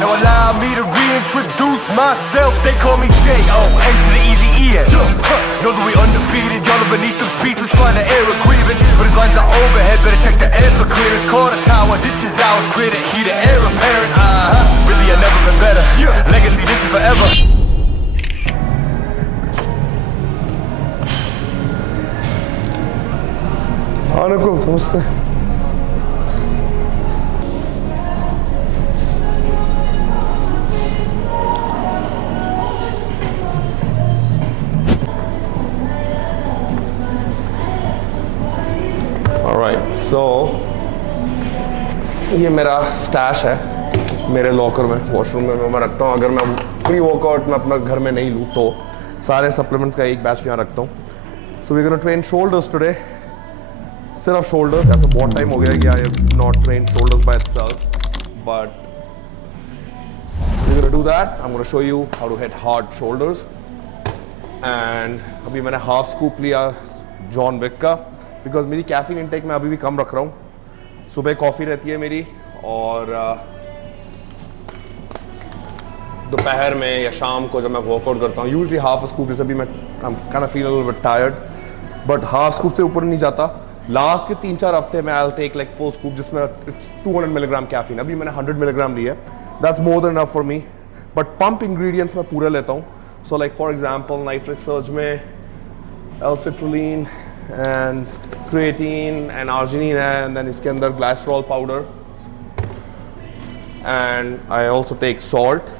Now allow me to reintroduce myself. They call me J.O.N. to the easy E.N. Know that we undefeated, y'all are beneath them speeches trying to air a grievance. But his lines are overhead, better check the air for clearance. Call the tower, this is ours, clear the heat, the air apparent. Really I've never been better. Legacy, this is forever. Anakul, namaste. Alright, so ये मेरा स्टैश है मेरे लॉकर में, वॉशरूम में मैं रखता हूँ. अगर मैं प्री वर्कआउट में अपना घर में नहीं लूँ तो सारे सप्लीमेंट्स का एक बैच यहाँ रखता हूँ. So we gonna train shoulders today. सिर्फ शोल्डर्स. ऐसा बहुत टाइम हो गया कि I have not train shoulders by itself, but we gonna do that. I am gonna show you how to hit hard shoulders. And अभी मैंने half scoop लिया John Wick का, बिकॉज मेरी कैफीन इंटेक मैं अभी भी कम रख रहा हूँ. सुबह कॉफ़ी रहती है मेरी, और दोपहर में या शाम को जब मैं वर्कआउट करता हूँ यूजली हाफ स्कूप. जैसे भी मैं kind of feel a little bit tired, but half scoop से ऊपर नहीं जाता. लास्ट के 3-4 हफ्ते में I will take like full scoop जिसमें इट्स 200 मिलीग्राम कैफीन. अभी मैंने 100 मिलीग्राम ली है. That's more than enough for me. But pump ingredients मैं पूरा लेता हूँ. So like for example Nitric Surge में L citrulline and creatine and arginine है, and then इसके अंदर glycerol powder, and I also take salt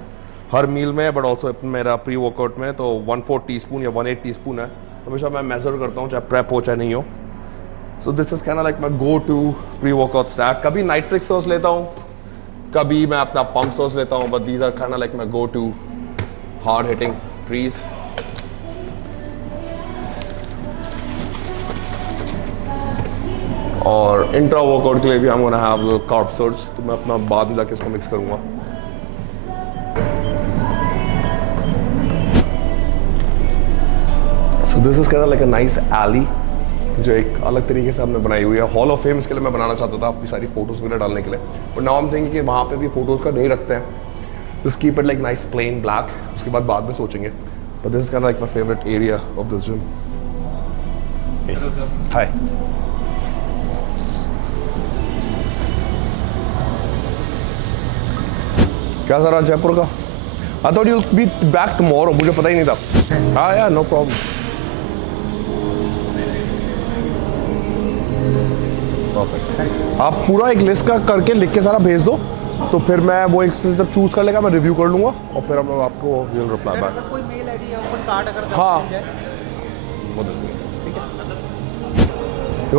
हर मील में, but also मेरा प्री वर्कआउट में तो 1/4 टीस्पून या 1/8 टीस्पून है. हमेशा मैं मेजर करता हूँ चाहे प्रेप हो चाहे नहीं हो. So this is kind of like my go to pre workout stack. कभी नाइट्रिक सर्ज लेता हूँ, कभी मैं अपना पंप सर्ज लेता हूँ, but these are kind of like my go to hard hitting pres. और इंट्रा वर्कआउट के लिए भी हम गोना हैव कार्ब सर्ज, तो मैं अपना बाद में जाके इसको मिक्स करूंगा. So this is kind of like a nice ally जो एक अलग तरीके से हमने बनाई हुई है. हॉल ऑफ फेम इसके लिए मैं बनाना चाहता था अपनी सारी फोटोज वगैरह डालने के लिए, बट नाउ हम थिंकिंग कि वहाँ पे भी फोटोज का नहीं रखते हैं. Just keep it like nice plain black. उसके बाद में सोचेंगे. But this is kind of like my favourite area of this gym. Hi. क्या सर जयपुर का? I thought you be back tomorrow. मुझे पता ही नहीं था. हाँ यार, नो प्रॉब्लम. परफेक्ट. आप पूरा एक लिस्ट का करके लिख के सारा भेज दो, तो फिर मैं वो एक जब चूज कर लेगा मैं रिव्यू कर लूँगा, और फिर हम आपको विल रिप्लाई बैक. कोई मेल आईडी या कोई कार्ड अगर हाँ, ठीक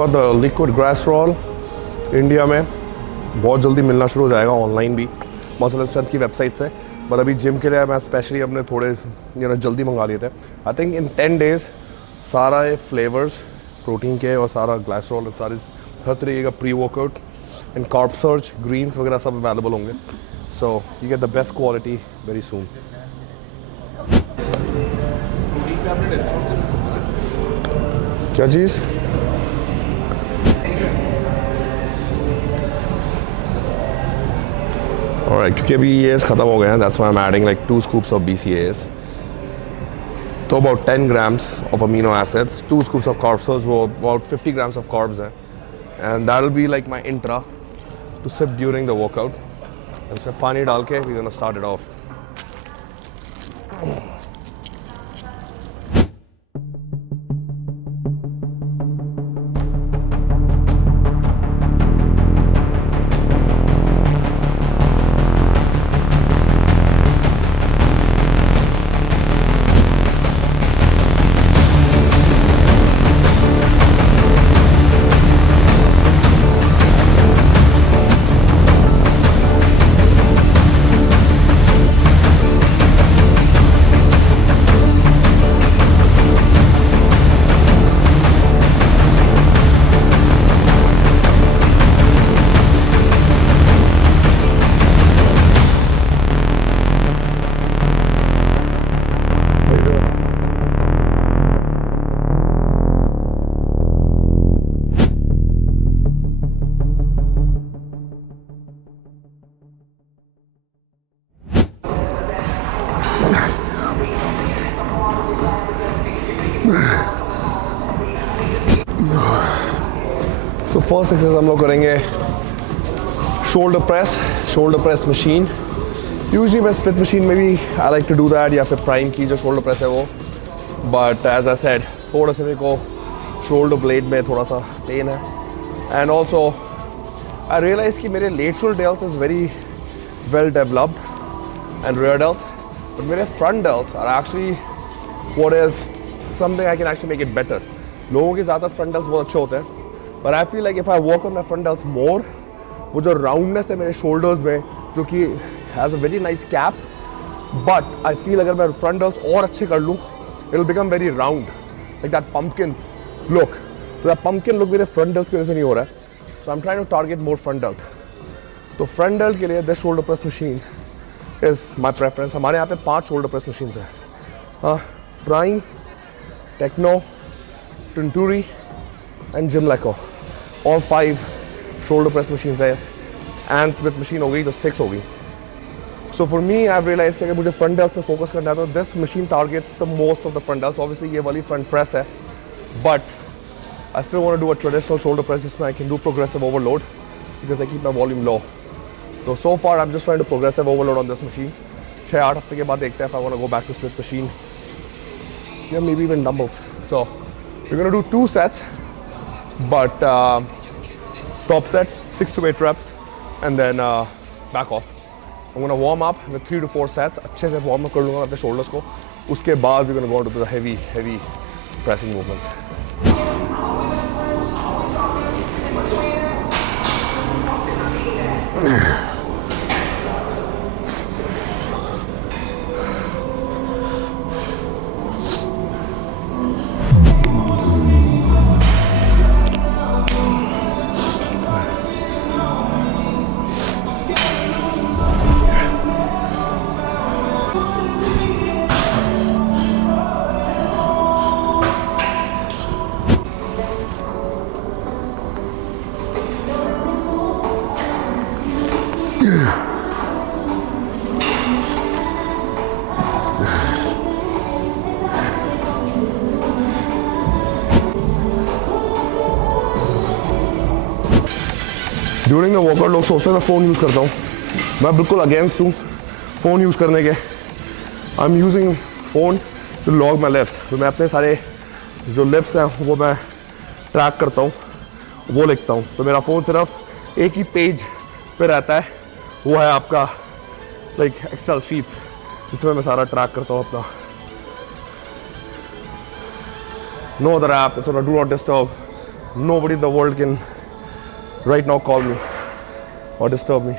है. लिक्विड ग्लिसरॉल इंडिया में बहुत जल्दी मिलना शुरू हो जाएगा, ऑनलाइन भी, मसल स्ट्रेंथ की वेबसाइट से. बट अभी जिम के लिए मैं स्पेशली अपने थोड़े जल्दी मंगा लिए थे. आई थिंक इन 10 डेज सारा ये फ्लेवर्स प्रोटीन के और सारा ग्लिसरॉल, सारी हर तरीके का pre workout and Carb Surge greens वगैरह सब अवेलेबल होंगे. So you get the best quality very soon. क्या चीज़? Alright, क्योंकि अभी EAs खत्म हो गए हैं, that's why I'm adding like 2 scoops of BCAAs. तो about 10 grams of amino acids, 2 scoops of carb surge, वो about 50 grams of carbs हैं, and that'll be like my intra to sip during the workout. and उसमें पानी डाल के we're gonna start it off. So first exercise हम लोग करेंगे shoulder press machine. Usually मैं split machine में भी I like to do that या फिर prime की जो shoulder press है वो. But as I said, थोड़ा सा मेरे को shoulder blade में थोड़ा सा pain है. And also I realized कि मेरे lateral delts is very well developed and rear delts, but मेरे front delts are actually what is something I can actually make it better. लोगों के ज़्यादा front delts बहुत अच्छे होते हैं, but I feel like if I work on my front delts more, वो जो roundness है मेरे shoulders में जो कि has a very nice cap, but I feel अगर मैं front delts और अच्छे कर लूँ, it'll become very round, like that pumpkin look. तो that pumpkin look मेरे front delts की वजह से नहीं हो रहा है. So I'm trying to target more front delt. तो front delt के लिए this shoulder press machine is my preference. हमारे यहाँ पे 5 shoulder press machines हैं. Prime, Techno, Tunturi and Gymleco. All 5 shoulder press machines हैं. And split machine हो गई तो 6 हो गई. So for me, I've realized कि अगर मुझे front delts पे focus करना है तो this machine targets the most of the front delts. Obviously ये वाली front press है, but I still want to do a traditional shoulder press जिसमें I can do progressive overload because I keep my volume low. So far I'm just trying to progressive overload on this machine. 6-8 हफ्ते के बाद देखते हैं if I want to go back to split machine. Yeah, maybe even dumbbells. So we're going to do 2 sets, but top set 6 to 8 reps and then back off. I'm going to warm up with 3 to 4 sets. अच्छे से warm up कर लूँगा अपने shoulders को. उसके बाद we're going to go into the heavy pressing movements. During the workout लोग सोचते हैं मैं फ़ोन यूज़ करता हूँ. मैं बिल्कुल अगेंस्ट हूँ फ़ोन यूज़ करने के. I am using phone to log my lifts. तो मैं अपने सारे जो लिफ्ट्स हैं वो मैं ट्रैक करता हूँ, वो लिखता हूँ. तो मेरा फ़ोन सिर्फ एक ही पेज पे रहता है, वो है आपका लाइक एक्सेल शीट्स जिसमें मैं सारा ट्रैक करता हूँ अपना. No other app, it's on do not disturb. Nobody in the world can right now call me or disturb me.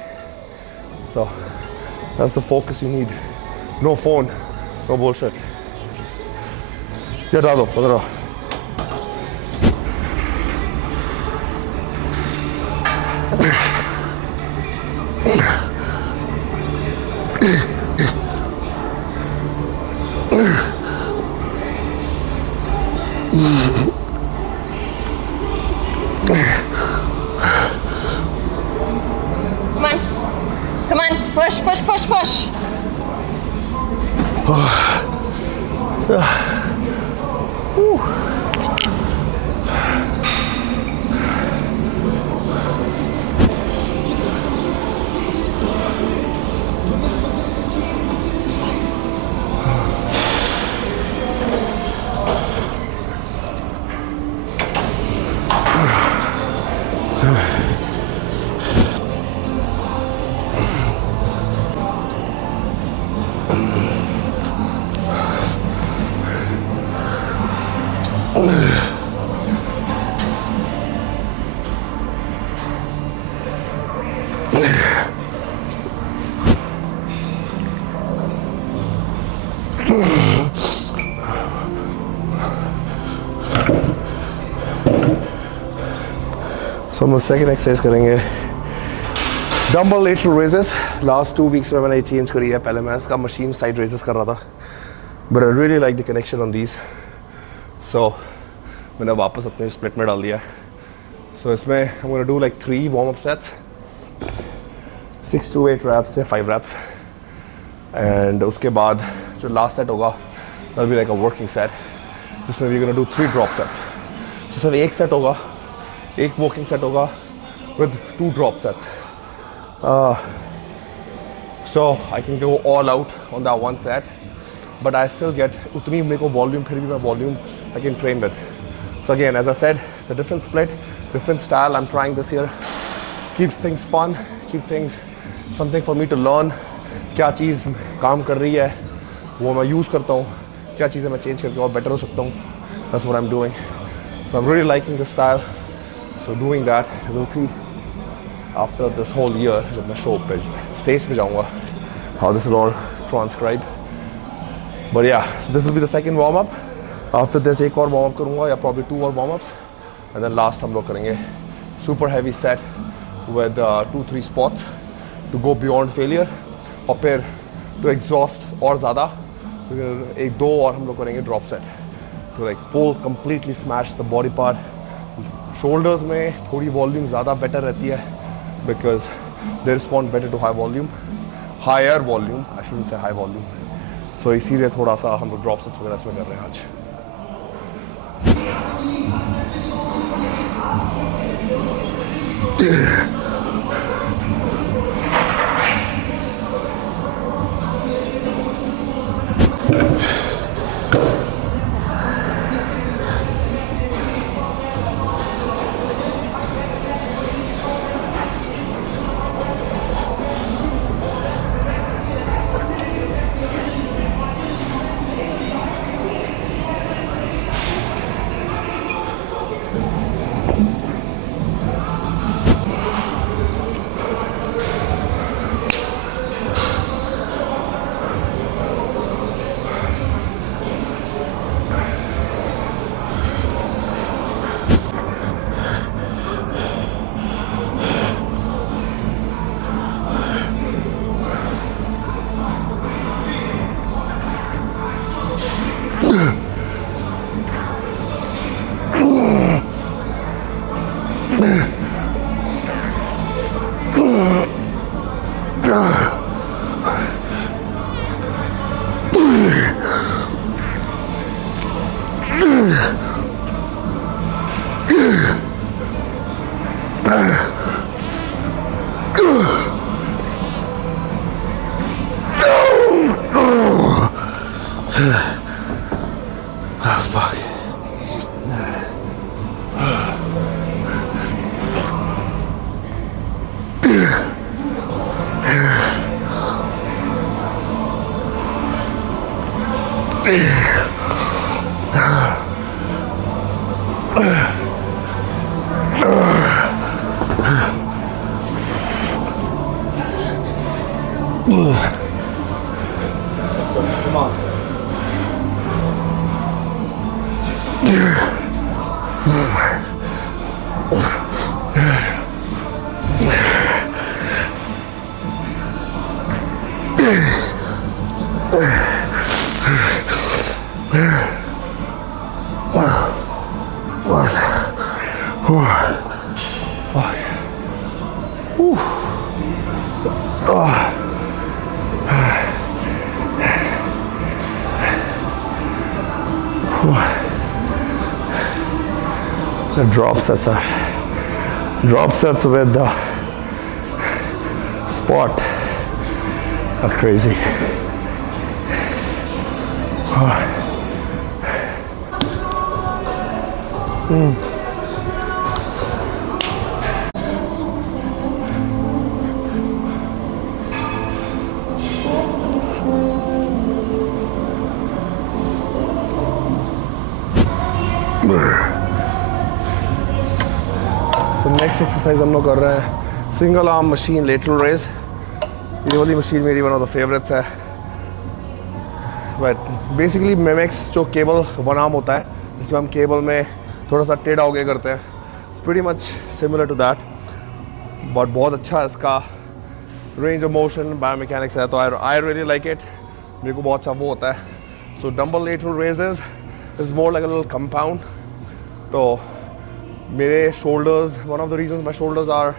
So that's the focus you need. No phone, no bullshit. Yeah, Dado, padra. Come on, push, push, push, push. So हम second exercise करेंगे dumbbell lateral raises. Last 2 वीक्स में मैंने चेंज करी है. पहले मैं इसका machine side raises कर रहा था, but I really like the connection on these. So मैंने वापस अपने स्प्लिट में डाल दिया है. सो इसमें आई am gonna do like 3 warm up sets, 6 to 8 reps से 5 reps. एंड उसके बाद जो लास्ट सेट होगा that'll be like a working set, जिसमें we're gonna do 3 drop sets. So सिर्फ एक सेट होगा, एक working set होगा with 2 drop sets. So I can go all out on that one set, but I still get उतनी मेरे को volume, फिर भी मैं volume I can train with. So again, as I said, it's a different split, different style I'm trying this year. Keeps things fun, keep things something for me to learn. क्या चीज़ काम कर रही है वो मैं यूज़ करता हूँ, क्या चीज़ें मैं चेंज करके और बेटर हो सकता हूँ. That's what I'm doing. So I'm really liking this style. So doing that, we'll see after this whole year जब मैं शो पे स्टेज पे जाऊँगा how this will all transcribe. But yeah, so this will be the second warm up. After this एक और warm up करूँगा या probably 2 और warm ups, and then last हम लोग करेंगे super heavy set with 2-3 spots to go beyond failure. और फिर to exhaust और ज़्यादा एक 2 और हम लोग करेंगे drop set to like full completely smash the body part. Shoulders में थोड़ी volume ज़्यादा better रहती है because they respond better to high volume, higher volume, I shouldn't say high volume. So इसीलिए थोड़ा सा हम लोग drop sets वगैरह इसमें कर रहे हैं आज. Fuck. Come on. Fuck. Whew. The drop sets with the spot are crazy. So next exercise हम लोग कर रहे हैं single arm machine lateral raise. ये वाली मशीन मेरी one of the favorites है. But basically mimics जो केबल वन आर्म होता है जिसमें हम केबल में थोड़ा सा टेढ़ा होके करते हैं. It's pretty much similar to that. But बहुत अच्छा है इसका range of motion, biomechanics है, तो I really like it. मेरे को बहुत अच्छा वो होता है. So dumbbell lateral raises is more like a little compound. तो मेरे shoulders, one of the reasons my shoulders are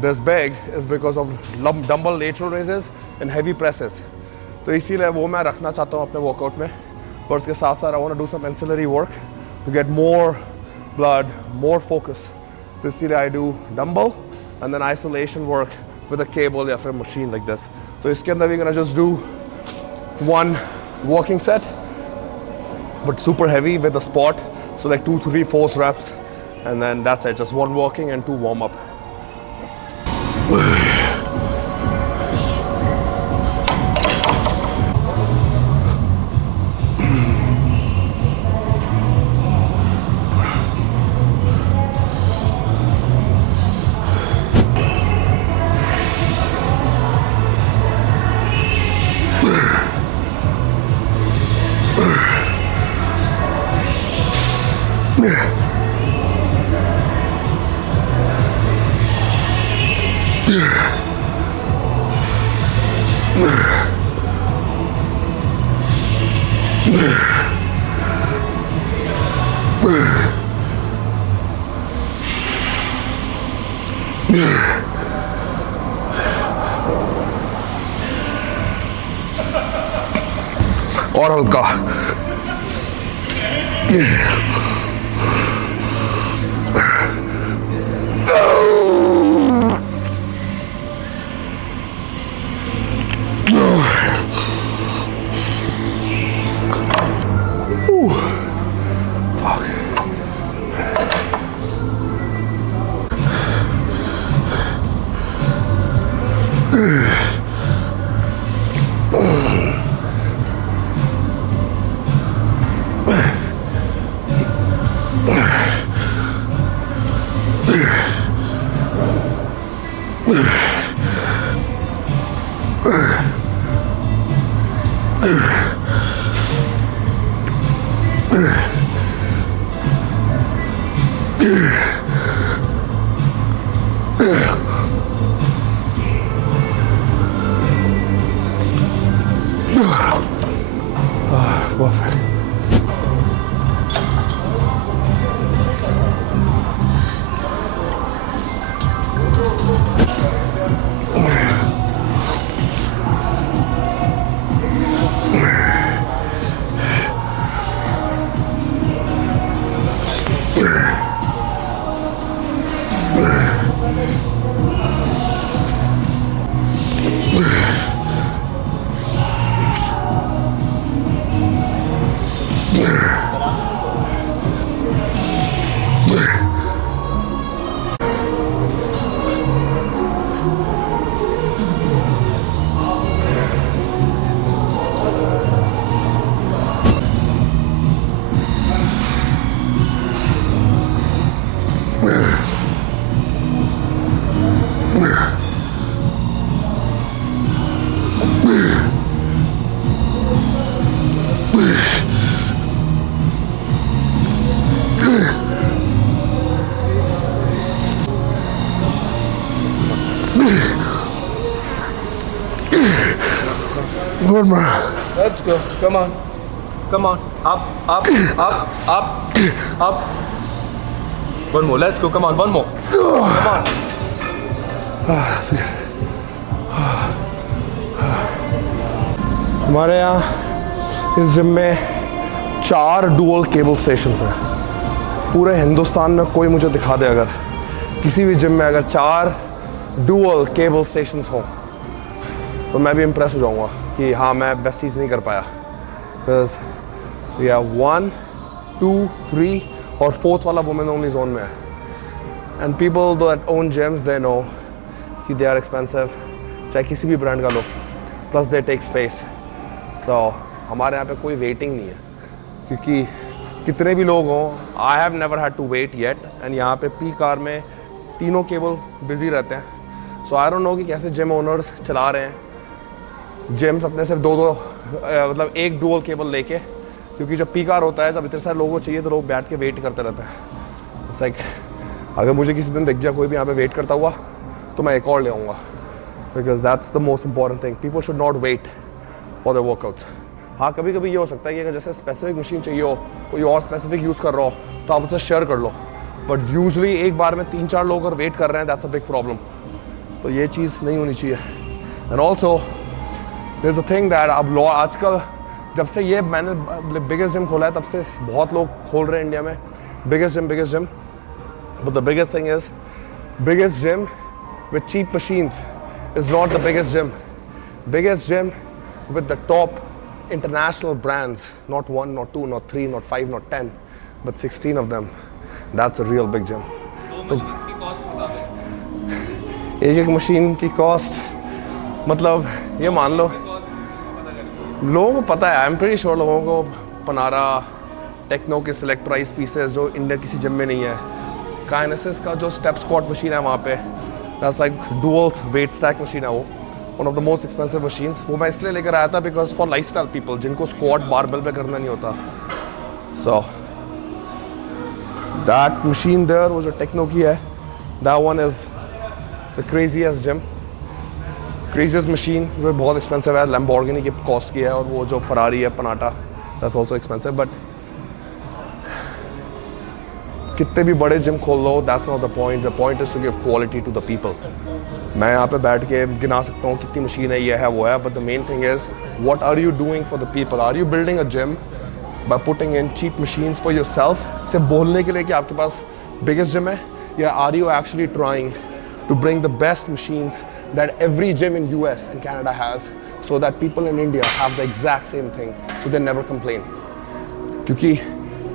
this big is because of dumbbell lateral raises and heavy presses. तो इसीलिए वो मैं रखना चाहता हूँ अपने वर्कआउट में, और उसके साथ साथ I want to do some ancillary work to get more blood, more focus. तो इसीलिए I do dumbbell and then isolation work with a cable या फिर मशीन लाइक दिस। तो इसके अंदर we gonna just do one walking set but super heavy with a spot, so like 2, 3, 4 reps, and then that's it, just one walking and 2 warm up. और हल्का। Perfect. Good man. Let's go. Come on. Come on. Up, up, up, up, up. One more. Let's go. Come on. One more. Come on. हमारे यहाँ इस जिम में 4 dual cable stations हैं। पूरे हिंदुस्तान में कोई मुझे दिखा दे अगर किसी भी जिम में अगर 4 डुअल केबल स्टेशंस हों तो मैं भी इम्प्रेस हो जाऊँगा कि हाँ मैं बेस्ट चीज़ नहीं कर पाया। बिकॉज वी हैव 1, 2, 3 और 4th वाला वुमेन ओनली जोन में है। And people that own gyms they know कि दे आर एक्सपेंसिव, चाहे किसी भी ब्रांड का लो, plus they take space. So हमारे यहाँ पे कोई वेटिंग नहीं है, क्योंकि कितने भी लोग हों, I have never had to wait yet. And यहाँ पे पी कार में तीनों केबल बिजी रहते हैं। सो आई डोंट नो कि कैसे जिम ओनर्स चला रहे हैं जिम्स अपने सिर्फ 2 मतलब एक डुअल केबल लेके, क्योंकि जब पी कार होता है तब इतने सारे लोगों को चाहिए तो लोग बैठ के वेट करते रहते हैं। इट्स लाइक अगर मुझे किसी दिन दिख गया कोई भी यहाँ पे वेट करता हुआ तो मैं एक और ले आऊँगा, because that's the most important thing. People should not wait for the workouts. हाँ कभी कभी ये हो सकता है कि अगर जैसे स्पेसिफिक मशीन चाहिए हो, कोई और स्पेसिफिक यूज़ कर रहा हो तो आप उसे शेयर कर लो, बट यूजली एक बार में 3-4 लोग अगर वेट कर रहे हैं दैट्स अ बिग प्रॉब्लम। तो ये चीज़ नहीं होनी चाहिए। And also there's a thing that अब लॉ आजकल जब से ये मैंने बिगेस्ट जिम खोला है तब से बहुत लोग खोल रहे हैं इंडिया में biggest gym but the biggest thing is biggest gym with cheap machines is not the biggest gym with the top international brands, not 1, not 2, not 3, not 5, not 10, but 16 of them. That's a real big gym. एक मशीन की कॉस्ट मतलब ये मान लो लोगों को पता है, आई एम प्रीटी श्योर लोगों को पनारा टेक्नो के सिलेक्ट प्राइस पीसेस जो इंडिया किसी जिम में नहीं है, काइनेसिस का जो स्टेप स्क्वाट मशीन है वहाँ पे, that's like dual weight stack machine है वो, one of the most expensive machines. वो मैं इसलिए लेकर आया था बिकॉज फॉर लाइफस्टाइल पीपल जिनको स्क्वाट बारबेल पे करना नहीं होता। सो दैट मशीन देयर वो जो टेक्नो की है, that one is the craziest gym, craziest machine जो बहुत एक्सपेंसिव है, लैम्बोर्गिनी की कॉस्ट की है, और वो जो फरारी है पनाटा दैट्स ऑल्सो एक्सपेंसिव। बट कितने भी बड़े जिम खोल लो that's not the point is to give quality to the people. मैं यहाँ पे बैठ के गिना सकता हूँ कितनी मशीन है, ये है वो है, but the main thing is what are you doing for the people? Are you building a gym by putting in cheap machines for yourself, सिर्फ बोलने के लिए कि आपके पास बिगेस्ट जिम है, या are you actually trying to bring the best machines that every gym in US and Canada has, so that people in India have the exact same thing, so they never complain. क्योंकि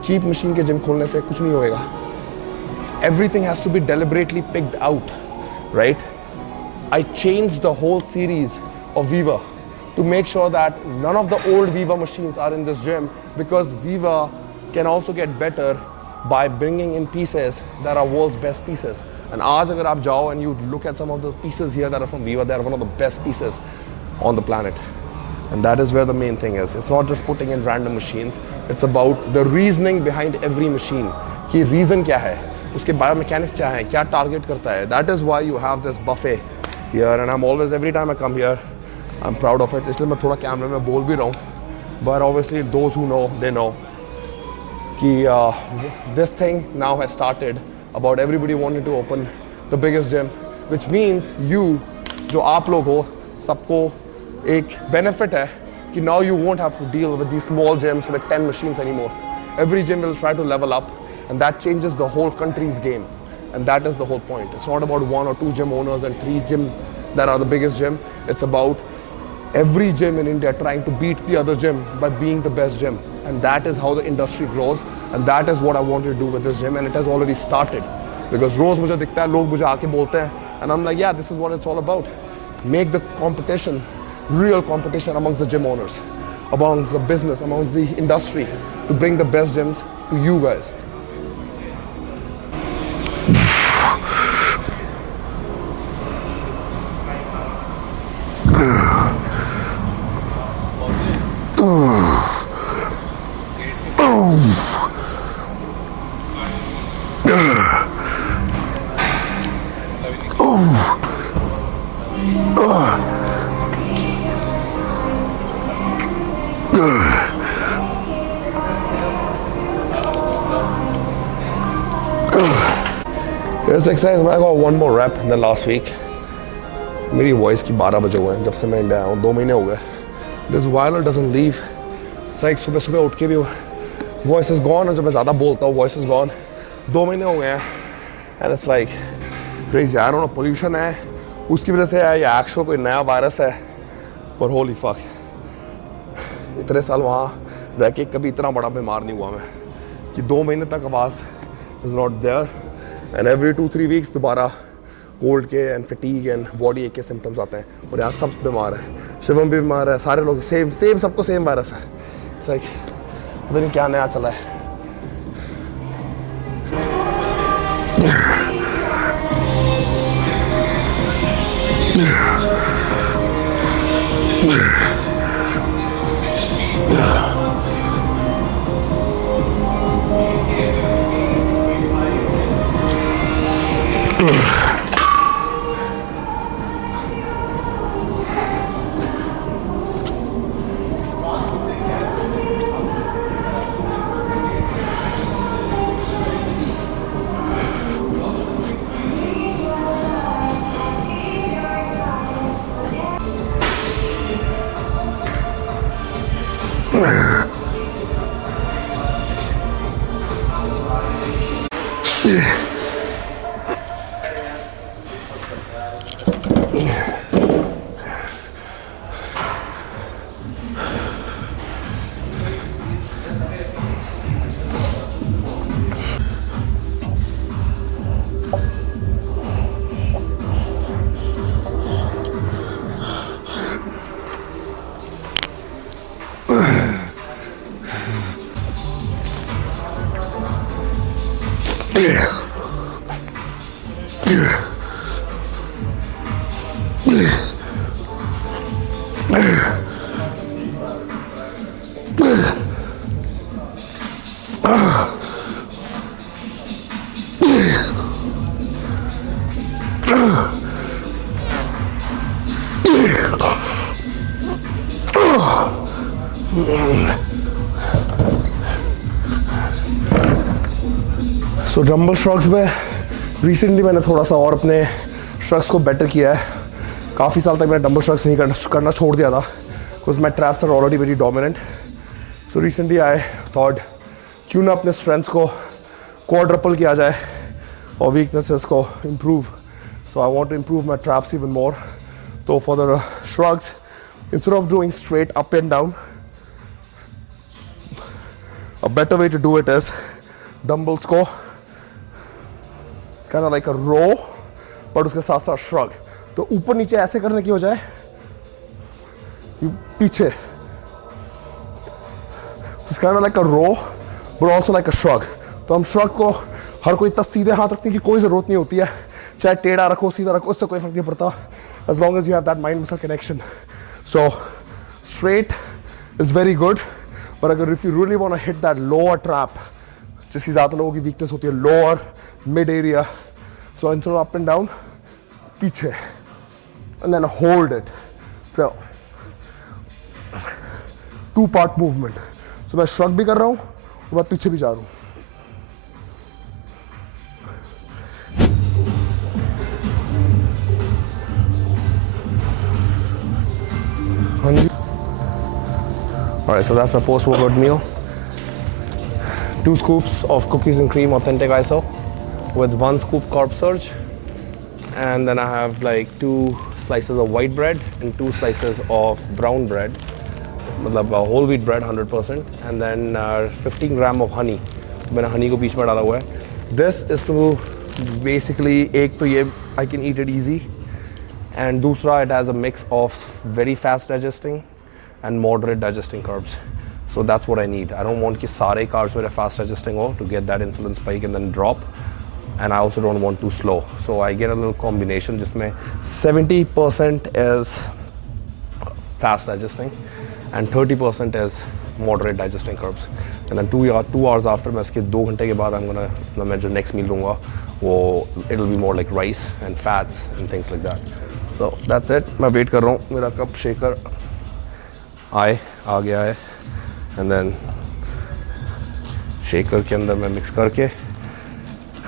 cheap machine के gym खोलने से कुछ नहीं होएगा. Everything has to be deliberately picked out, right? I changed the whole series of Viva to make sure that none of the old Viva machines are in this gym, because Viva can also get better by bringing in pieces that are world's best pieces. And आज अगर आप जाओ and you look at some of the pieces here that are from Viva, they are one of the best pieces on the planet. And that is where the main thing is. It's not just putting in random machines. It's about the reasoning behind every machine. कि reason क्या है, उसके biomechanics क्या है, क्या target करता है. That is why you have this buffet here. And I'm always, every time I come here, I'm proud of it. इसलिए मैं थोड़ा कैमरे में बोल भी रहा हूँ. But obviously those who know, they know. कि this thing now has started about everybody wanting to open the biggest gym, which means you, जो आप लोग हो, सबको एक benefit है कि now you won't have to deal with these small gyms with 10 machines anymore. Every gym will try to level up, and that changes the whole country's game. And that is the whole point. It's not about 1 or 2 gym owners and 3 gym that are the biggest gym. It's about every gym in India trying to beat the other gym by being the best gym. And that is how the industry grows. And that is what I wanted to do with this gym. And it has already started. Because रोज मुझे दिखता है, लोग मुझे आके बोलते हैं, and I'm like, yeah, this is what it's all about. Make the competition, real competition amongst the gym owners, amongst the business, amongst the industry, to bring the best gyms to you guys. This exercise I got one more rep than last week. मेरी वॉइस की 12 बजे हुए हैं जब से मैं इंडिया आया हूँ, 2 महीने हो गए. This viral doesn't leave. It's like सुबह उठ के भी वॉइस इज गॉन, और जब मैं ज़्यादा बोलता हूँ वॉइस इज गॉन. 2 महीने हो गए हैं, and it's like crazy. I don't know pollution है उसकी वजह से है या एक्चुअल कोई नया वायरस है, पर होली फक, इतने साल वहाँ रह के कभी इतना बड़ा बीमार नहीं हुआ मैं कि 2 महीने तक आवाज़ is not there. And every 2-3 weeks दोबारा कोल्ड के एंड फटीग एंड बॉडी एक के सिम्टम्स आते हैं. और यहाँ सब बीमार है, शिवम भी बीमार है, सारे लोग सेम सबको सेम वायरस है. इट्स लाइक पता नहीं क्या नया चला है. सो डंबल श्रग्स में रिसेंटली मैंने थोड़ा सा और अपने श्रग्स को बेटर किया है. काफ़ी साल तक मैंने डंबल श्रग्स नहीं करना छोड़ दिया था because my traps are already very dominant. So recently I thought क्यों ना अपने स्ट्रेंथ्स को क्वाड्रपल किया जाए और वीकनेसेस को improve. So I want to improve my traps even more. तो for the shrugs instead of doing straight up and down, a better way to do it is dumbbells को kind of like a row, but उसके साथ साथ shrug. तो ऊपर नीचे ऐसे करने की हो जाए पीछे. It's kind of like a row, but also like a shrug. तो हम shrug को हर कोई इतना सीधे हाथ रखने की कोई ज़रूरत नहीं होती है. चाहे टेढ़ा रखो सीधा रखो, उससे कोई फर्क नहीं पड़ता as long as you have that mind muscle connection. So straight is very good. पर अगर if you really want to hit that lower trap, जिसकी ज़्यादा लोगों की weakness होती है lower mid area, so instead of up and down, पीछे and then hold it. So 2-part movement. So मैं shrug भी कर रहा हूँ और मैं पीछे भी जा रहा हूँ. हाँ जी. Alright, so that's my post-workout meal. 2 scoops of cookies and cream authentic ISO with 1 scoop carb surge, and then I have like 2 slices of white bread and 2 slices of brown bread, मतलब whole wheat bread 100%, and then 15 gram of honey. मैंने honey को बीच में डाला हुआ है. This is to basically, एक तो ये I can eat it easy, and दूसरा it has a mix of very fast digesting and moderate digesting carbs. So that's what I need. I don't want कि सारे carbs मेरे fast digesting हो to get that insulin spike and then drop, and I also don't want too slow. So I get a little combination जिसमें 70% is fast digesting and 30% is moderate digesting carbs. And then 2 hours after, मैं इसके 2 घंटे के बाद मैं जो next meal लूँगा वो it'll be more like rice and fats and things like that. So that's it. मैं wait कर रहा हूँ मेरा कप shaker आ गया है, and then shaker के अंदर मैं mix करके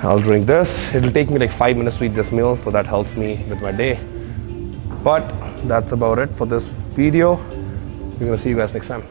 I'll drink this. It'll take me like 5 minutes to eat this meal, so that helps me with my day. But that's about it for this video. We're gonna see you guys next time.